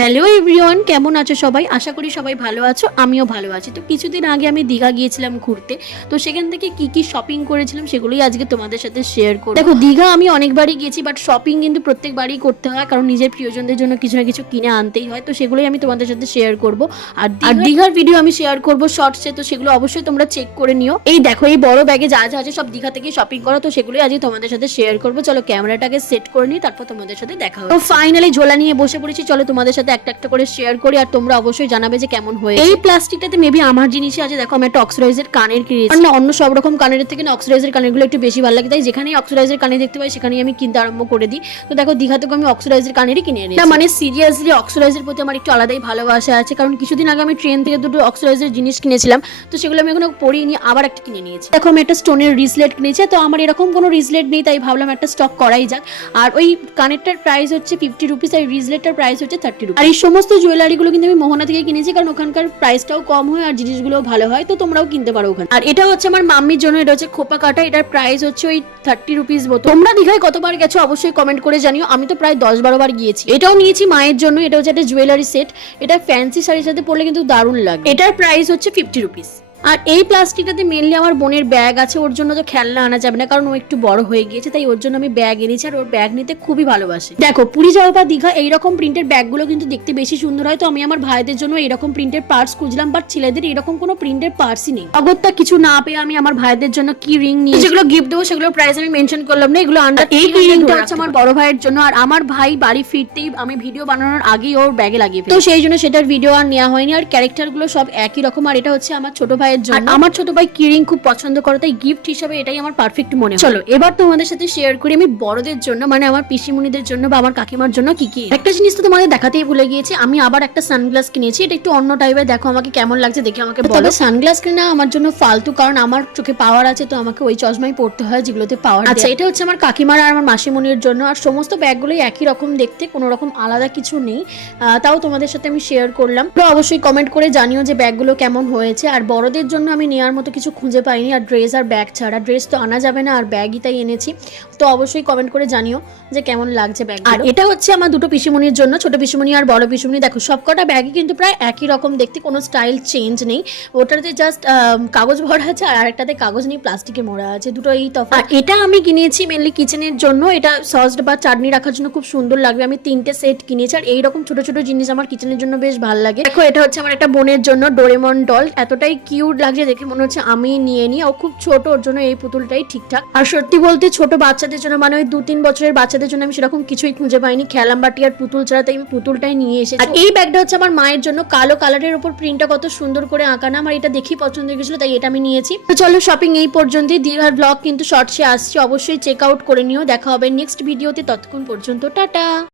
Hello everyone, কেমন আছো সবাই? আশা করি সবাই ভালো আছো, আমিও ভালো আছি। তো কিছুদিন আগে আমি দীঘা গিয়েছিলাম ঘুরতে। তো সেখান থেকে কি কি শপিং করেছিলাম সেগুলোই আজকে তোমাদের সাথে শেয়ার করব। দেখো, দীঘা আমি অনেকবারই গেছি, বাট শপিং কিন্তু প্রত্যেকবারই করতে হয়, কারণ নিজের প্রিয়জনদের জন্য কিছু না কিছু কিনে আনতেই হয়। তো সেগুলোই আমি তোমাদের সাথে শেয়ার করব। আর দীঘার ভিডিও আমি শেয়ার করব শর্টসে, তো সেগুলো অবশ্যই তোমরা চেক করে নিও। এই দেখো, এই বড় ব্যাগে যা যা আছে সব দীঘা থেকে শপিং করা, তো সেগুলোই আজকে তোমাদের সাথে শেয়ার করব। চলো ক্যামেরাটাকে সেট করে নিই, তারপর তোমাদের সাথে দেখা হবে। তো ফাইনালি ঝোলা নিয়ে বসে পড়েছি, চলো তোমাদের সাথে একটা একটা করে শেয়ার করি, আর তোমরা অবশ্যই জানাবে যে কেমন হয়েছে। এই প্লাস্টিকটাতে মেবি আমার জিনিসই আছে। দেখো, আমি একটা অক্সিডাইজের কানের কিনেছি, না অন্য সব রকম কানের থেকে না অক্সিডাইজের কানেরগুলো একটু বেশি ভালো লাগে, তাই যেখানেই অক্সিডাইজের কানে দেখতে পাই সেখানেই আমি কিনতে আরম্ভ করে দিই। তো দেখো, দীঘা থেকে আমি অক্সিডাইজের কানেরই কিনে এনেছি। মানে সিরিয়াসলি অক্সিডাইজের প্রতি আমার একটু আলাদাই ভালোবাসা আছে, কারণ কিছুদিন আগে আমি ট্রেন থেকে দুটো অক্সিডাইজের জিনিস কিনেছিলাম, তো সেগুলো আমি এখনো পরিনি, আবার একটা কিনে নিয়েছি। দেখো, আমি একটা স্টোনের রিসলেট কিনেছি, তো আমার এরকম কোনো রিসলেট নেই, তাই ভাবলাম একটা স্টক করাই যাক। আর ওই কানেরটার প্রাইস হচ্ছে 50 রুপিস, আর রিসলেটটার প্রাইস হচ্ছে 30 রুপিস। আর এই সমস্ত জুয়েলারিগুলো কিন্তু আমি মোহনা থেকে কিনেছি, কারণ ওখানকার প্রাইসটাও কম হয় আর জিনিসগুলোও ভালো হয়, তো তোমরাও কিনতে পারো ওখানে। আর এটা হচ্ছে আমার মাম্মির জন্য, এটা হচ্ছে খোপা কাটা, এটার প্রাইস হচ্ছে ওই 30 রুপিস মতো। তোমরা দীঘায় কতবার গেছো অবশ্যই কমেন্ট করে জানিও, আমি তো প্রায় 10-12 বার গিয়েছি। এটাও নিয়েছি মায়ের জন্য, এটা হচ্ছে একটা জুয়েলারি সেট, এটা ফ্যান্সি শাড়ির সাথে পরলে কিন্তু দারুণ লাগে। এটার প্রাইস হচ্ছে 50 রুপিস। আর এই প্লাস্টিকটাতে মেনলি আমার বোনের ব্যাগ আছে, ওর জন্য তো খেলনা আনা যাবে না, কারণ ও একটু বড় হয়ে গিয়েছে, তাই ওর জন্য আমি ব্যাগ এনেছি, আর ওর ব্যাগ নিতে খুবই ভালোবাসে। দেখো, পুরী যাওয়া বা দীঘা এইরকম প্রিন্টের ব্যাগগুলো কিন্তু দেখতে বেশি সুন্দর হয়, তো আমি আমার ভাইদের জন্য এইরকম প্রিন্টের পার্স খুঁজলাম, বাট ছেলেদের এরকম কোনো প্রিন্টের পার্সই নেই। অগত্যা কিছু না পেয়ে আমি আমার ভাইদের জন্য কি রিং নিয়ে, যেগুলো গিফট দেবো সেগুলোর প্রাইস আমি মেনশন করলাম না, এগুলো আন্ডার। এই রিংটা হচ্ছে আমার বড় ভাইয়ের জন্য, আর আমার ভাই বাড়ি ফিরতেই আমি ভিডিও বানানোর আগেই ওর ব্যাগে লাগিয়ে ফেলি, তো সেই জন্য সেটার ভিডিও আর নেওয়া হয়নি। আর ক্যারেক্টারগুলো সব একই রকম। আর এটা হচ্ছে আমার ছোট ভাইয়ের জন্য, আমার ছোট ভাই কিরিং খুব পছন্দ করে, তাই গিফট হিসেবে এটাই আমার পারফেক্ট মনে হয়। চলো এবার তোমাদের সাথে শেয়ার করি আমি বড়দের জন্য, মানে আমার পিসিমণিদের জন্য বা আমার কাকিমার জন্য কি কি। একটা জিনিস তো তোমাদের দেখাতেই ভুলে গিয়েছি, আমি আবার একটা সানগ্লাস কিনেছি, এটা একটু অন্য টাইপের। দেখো আমাকে কেমন লাগছে দেখে আমাকে বলো। তবে সানগ্লাস কিনা আমার জন্য ফালতু, কারণ আমার চোখে পাওয়ার আছে, তো আমাকে ওই চশমাই পড়তে হয় যেগুলোতে পাওয়ার। আচ্ছা, এটা হচ্ছে আমার কাকিমার আর আমার মাসিমণির জন্য। আর সমস্ত ব্যাগগুলোই একই রকম দেখতে, কোনো রকম আলাদা কিছু নেই, তাও তোমাদের সাথে আমি শেয়ার করলাম। তো অবশ্যই কমেন্ট করে জানিও যে ব্যাগগুলো কেমন হয়েছে। আর বড়দের জন্য আমি নেওয়ার মতো কিছু খুঁজে পাইনি, আর ড্রেস আর ব্যাগ ছাড়া, ড্রেস তো আনা যাবে না আর ব্যাগই তাই এনেছি। তো অবশ্যই কমেন্ট করে জানিও যে কেমন লাগছে ব্যাগ। আর এটা হচ্ছে আমার দুটো পিসিমণির জন্য, ছোট পিসিমণি আর বড় পিসিমণি। দেখো, সবকটা ব্যাগই কিন্তু প্রায় একই রকম দেখতে, কোনো স্টাইল চেঞ্জ নেই। ওটাতে জাস্ট কাগজ ভরা আছে, আর আরেকটাতে কাগজ নেই, প্লাস্টিকে মোড়া আছে, দুটো এই তফাৎ। আর এটা আমি কিনেছি মেনলি কিচেনের জন্য, এটা সস বা চাটনি রাখার জন্য খুব সুন্দর লাগবে। আমি 3টে সেট কিনেছি, আর এইরকম ছোট ছোট জিনিস আমার কিচেনের জন্য বেশ ভালো লাগে। দেখো, এটা হচ্ছে আমার একটা বোনের জন্য ডোরেমন ডল, এতটাই কিউট লাগছে দেখে মনে হচ্ছে আমি নিয়ে নিই। ও খুব ছোট, ওর জন্য এই পুতুলটাই ঠিকঠাক। আর সত্যি বলতে ছোট বাচ্চাদের জন্য, মানে ওই 2-3 বছরের বাচ্চাদের জন্য আমি সেরকম কিছুই খুঁজে পাইনি খেলামবাটি আর পুতুল ছাড়া, তাই আমি পুতুলটাই নিয়ে এসেছি। আর এই ব্যাগটা হচ্ছে আমার মায়ের জন্য, কালো কালারের উপর প্রিন্টটা কত সুন্দর করে আঁকানো, আমার এটা দেখি পছন্দ হয়ে গেছিল, তাই এটা আমি নিয়েছি। তো চলো, শপিং এই পর্যন্তই। দীঘার ব্লগ কিন্তু শর্টসে আসছে, অবশ্যই চেক আউট করে নিও। দেখা হবে নেক্সট ভিডিওতে, ততক্ষণ পর্যন্ত টাটা।